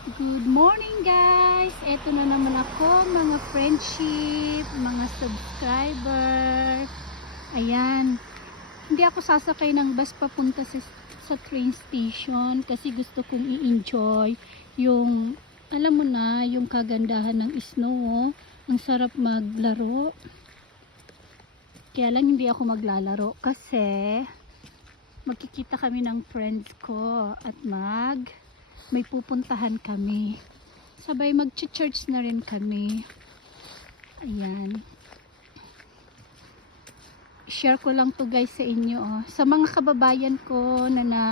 Good morning guys! Ito na naman ako mga friendship, mga subscriber. Ayan. Hindi ako sasakay ng bus papunta sa, sa train station kasi gusto kong i-enjoy yung, alam mo na, yung kagandahan ng snow. oh. Ang sarap maglaro. Kaya lang hindi ako maglalaro kasi magkikita kami ng friends ko at mag may pupuntahan kami. Sabay mag-church na rin kami. Ayan. Share ko lang to guys sa inyo. Oh. Sa mga kababayan ko na na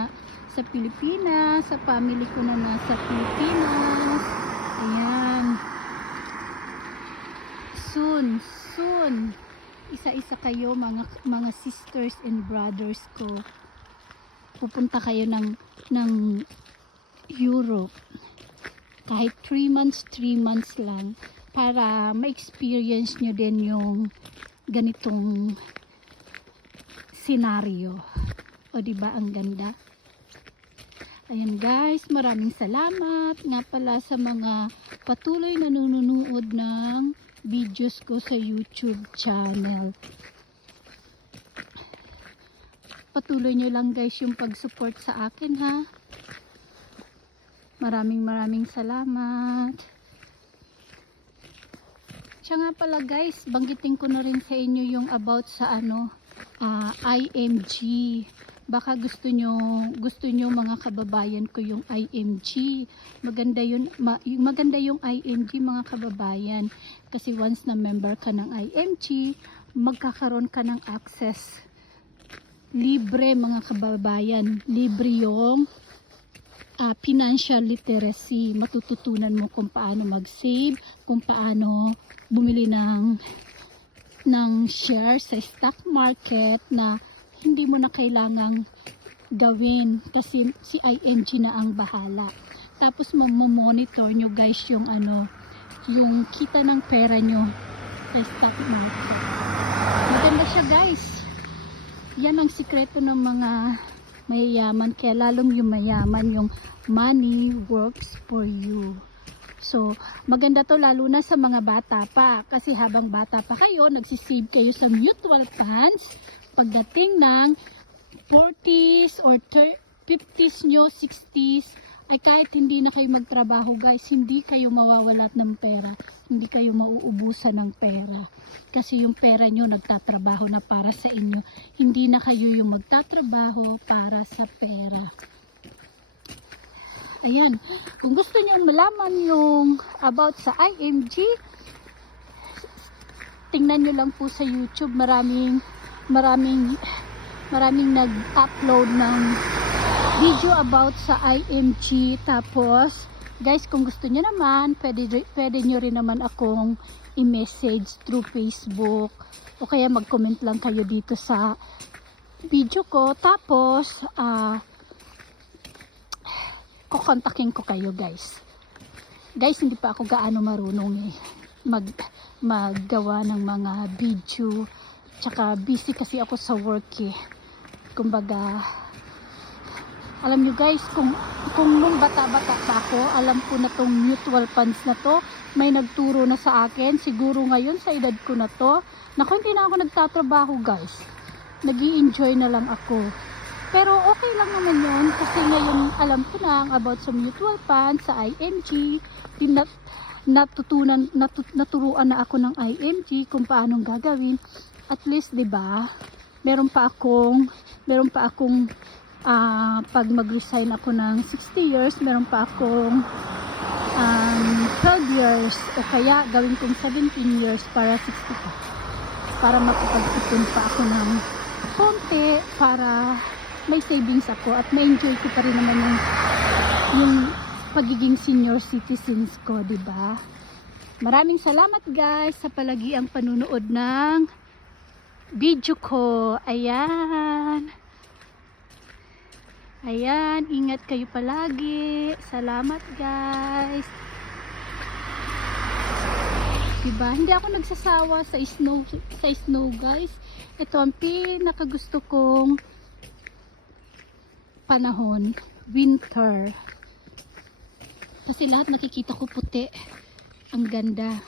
sa Pilipinas, sa family ko na nasa Pilipinas. Ayan. Soon, soon. Isa-isa kayo mga mga sisters and brothers ko. Pupunta kayo ng ng Europe. Kahit 3 months, 3 months lang para ma-experience nyo din yung ganitong senaryo. O di ba ang ganda? Ayan guys, maraming salamat nga pala sa mga patuloy na nanonood ng videos ko sa YouTube channel. Patuloy nyo lang guys yung pag-support sa akin ha. Maraming maraming salamat. Siya nga pala guys, banggitin ko na rin sa inyo yung about sa ano, ah, IMG. Baka gusto nyo, gusto nyo mga kababayan ko yung IMG. Maganda yun, ma- maganda yung IMG mga kababayan. Kasi once na member ka ng IMG, magkakaroon ka ng access. Libre mga kababayan. Libre yung ah, financial literacy. Matututunan mo kung paano mag-save, kung paano bumili ng ng share sa stock market na hindi mo na kailangang gawin kasi si ING na ang bahala. Tapos mamomonitor nyo guys yung ano, yung kita ng pera nyo sa stock market. Maganda siya guys. Yan ang sikreto ng mga mayayaman kaya lalong yung mayaman yung money works for you. So maganda to lalo na sa mga bata pa. Kasi habang bata pa kayo nagsisave kayo sa mutual funds. Pagdating ng 40s or 50s nyo 60s ay kahit hindi na kayo magtrabaho guys hindi kayo mawawalat ng pera. Hindi kayo mauubusan ng pera. Kasi yung pera nyo nagtatrabaho na para sa inyo. Hindi na kayo yung magtatrabaho para sa pera. Ayan. Kung gusto nyo malaman yung about sa IMG tingnan nyo lang po sa YouTube. Maraming maraming maraming nag-upload ng video about sa IMG tapos guys kung gusto niyo naman pwede, pwede nyo rin naman akong i-message through Facebook. O kaya mag-comment lang kayo dito sa video ko. Tapos ah kukontakin ko kayo guys. Guys hindi pa ako gaano marunong eh mag maggawa ng mga video. Tsaka busy kasi ako sa work eh. Kumbaga alam nyo guys kung kung nung bata-bata pa ako alam ko na tong mutual funds na to may nagturo na sa akin. Siguro ngayon sa edad ko na to. Naku hindi na ako nagtatrabaho guys. Nag enjoy na lang ako. Pero okay lang naman yun kasi ngayon alam ko na ang about sa mutual funds sa IMG din nat, natutunan natu, naturuan na ako ng IMG kung paano gagawin. At least 'di ba meron pa akong meron pa akong ah, pag mag-resign ako ng 60 years meron pa akong um, 12 years o kaya gawin kong 17 years para 60 pa para makapag-ipon pa ako ng konti para may savings ako at ma-enjoy ko pa rin naman yung, yung pagiging senior citizens ko, di ba? Maraming salamat guys sa palagiang panunood ng video ko. Ayan. Ayan, ingat kayo palagi. Salamat guys. Diba? Hindi ako nagsasawa sa snow, sa snow guys. Ito ang pinakagusto kong panahon, winter. Kasi lahat nakikita ko puti. Ang ganda.